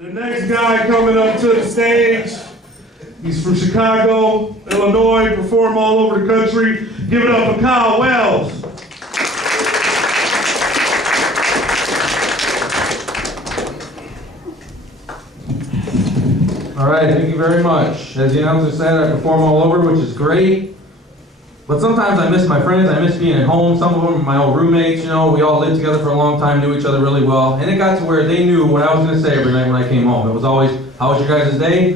The next guy coming up to the stage, he's from Chicago, Illinois, perform all over the country. Give it up for Kyle Wells. All right, thank you very much. As the announcer said, I perform all over, which is great. But sometimes I miss my friends, I miss being at home. Some of them are my old roommates, you know, we all lived together for a long time, knew each other really well. And it got to where they knew what I was gonna say every night when I came home. It was always, how was your guys' day?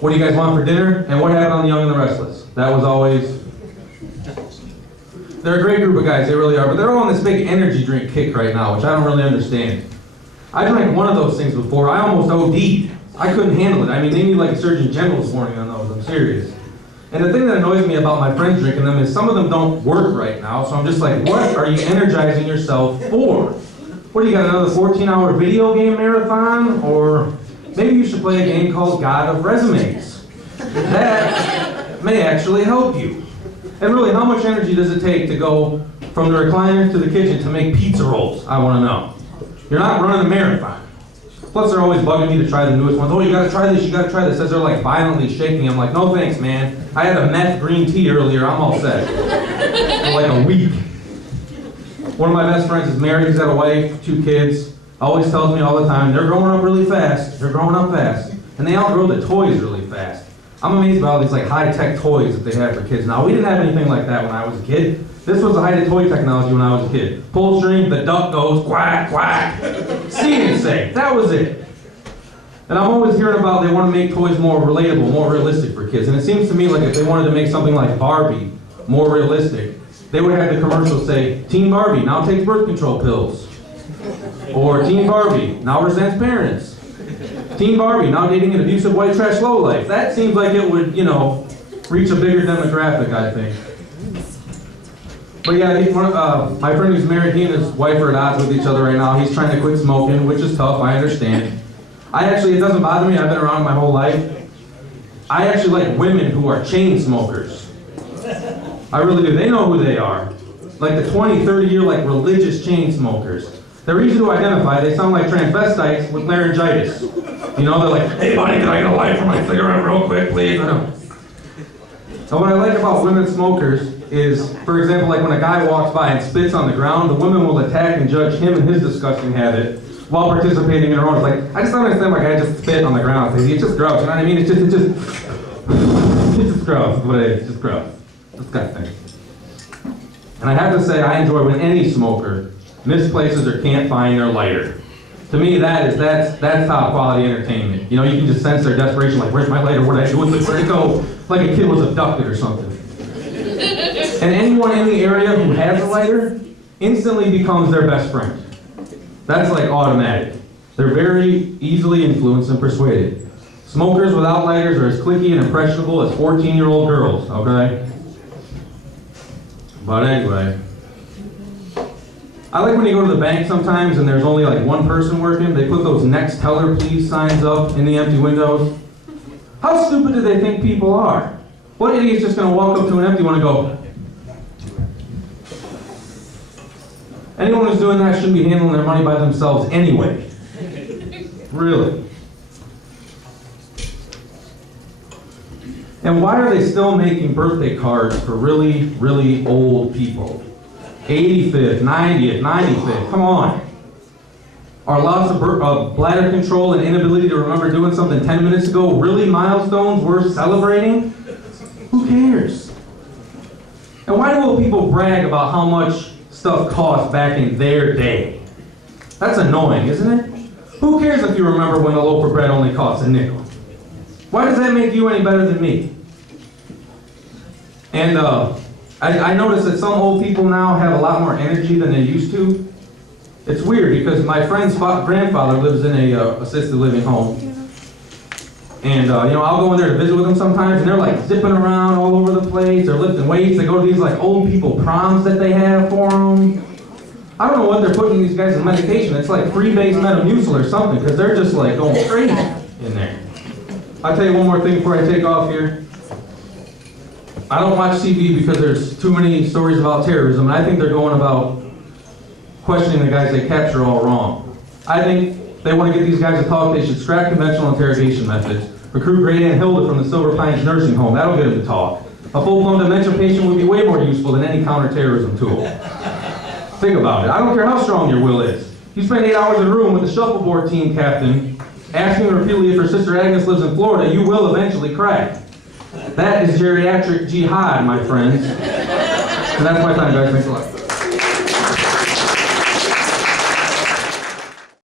What do you guys want for dinner? And what happened on The Young and the Restless? That was always... They're a great group of guys, they really are. But they're all on this big energy drink kick right now, which I don't really understand. I drank one of those things before, I almost OD'd. I couldn't handle it. I mean, they need like a Surgeon General's warning on those, I'm serious. And the thing that annoys me about my friends drinking them is some of them don't work right now, so I'm just like, what are you energizing yourself for? What, do you got another 14-hour video game marathon? Or maybe you should play a game called God of Resumes. That may actually help you. And really, how much energy does it take to go from the recliner to the kitchen to make pizza rolls? I want to know. You're not running a marathon. Plus, they're always bugging me to try the newest ones. Oh, you gotta try this, you gotta try this. As they're like violently shaking. I'm like, no thanks, man. I had a meth green tea earlier, I'm all set. For like a week. One of my best friends is married, he's got a wife, 2 kids. Always tells me all the time, they're growing up really fast. They're growing up fast. And they outgrow the toys really fast. I'm amazed by all these like high-tech toys that they have for kids now. We didn't have anything like that when I was a kid. This was the high-tech toy technology when I was a kid. Pull string, the duck goes quack, quack. See and say, that was it. And I'm always hearing about they want to make toys more relatable, more realistic for kids. And it seems to me like if they wanted to make something like Barbie more realistic, they would have the commercial say, Teen Barbie now takes birth control pills. Or Teen Barbie now resents parents. Teen Barbie now dating an abusive white trash lowlife. That seems like it would, you know, reach a bigger demographic, I think. But yeah, my friend who's married, he and his wife are at odds with each other right now. He's trying to quit smoking, which is tough, I understand. It doesn't bother me, I've been around my whole life. I actually like women who are chain smokers. I really do, they know who they are. Like the 20, 30-year like religious chain smokers. They're easy to identify, they sound like transvestites with laryngitis. You know, they're like, hey buddy, can I get a light for my cigarette real quick, please? So what I like about women smokers is, for example, like when a guy walks by and spits on the ground, the woman will attack and judge him and his disgusting habit while participating in her own. It's like, I just don't understand why a guy just spit on the ground. It's just gross, you know what I mean? It's just gross, what it is, it's just gross. Disgusting. And I have to say, I enjoy when any smoker misplaces or can't find their lighter. To me, that's top quality entertainment. You know, you can just sense their desperation, like, where's my lighter, what did I do with it, where'd it go? Like a kid was abducted or something. And anyone in the area who has a lighter instantly becomes their best friend. That's like automatic. They're very easily influenced and persuaded. Smokers without lighters are as cliquey and impressionable as 14-year-old girls, okay? But anyway. I like when you go to the bank sometimes and there's only like one person working. They put those next teller please signs up in the empty windows. How stupid do they think people are? What idiot's just gonna walk up to an empty one and go, anyone who's doing that shouldn't be handling their money by themselves anyway. Really. And why are they still making birthday cards for really, really old people? 85th, 90th, 95th, come on. Are loss of bladder control and inability to remember doing something 10 minutes ago really milestones worth celebrating? Who cares? And why do old people brag about how much stuff cost back in their day? That's annoying, isn't it? Who cares if you remember when the loaf of bread only cost a nickel? Why does that make you any better than me? And I noticed that some old people now have a lot more energy than they used to. It's weird because my friend's grandfather lives in a assisted living home. And you know, I'll go in there to visit with them sometimes and they're like zipping around all over the place. They're lifting weights. They go to these like old people proms that they have for them. I don't know what they're putting these guys in medication. It's like free-base Metamucil or something because they're just like going crazy in there. I'll tell you one more thing before I take off here. I don't watch TV because there's too many stories about terrorism, and I think they're going about questioning the guys they capture all wrong. I think they want to get these guys to talk, they should scrap conventional interrogation methods. Recruit Great Aunt Hilda from the Silver Pines nursing home. That'll get them to talk. A full-blown dementia patient would be way more useful than any counterterrorism tool. Think about it. I don't care how strong your will is. You spend 8 hours in a room with the shuffleboard team captain, asking repeatedly if her sister Agnes lives in Florida, you will eventually crack. That is geriatric jihad, my friends. And that's my time, guys. Thanks a lot.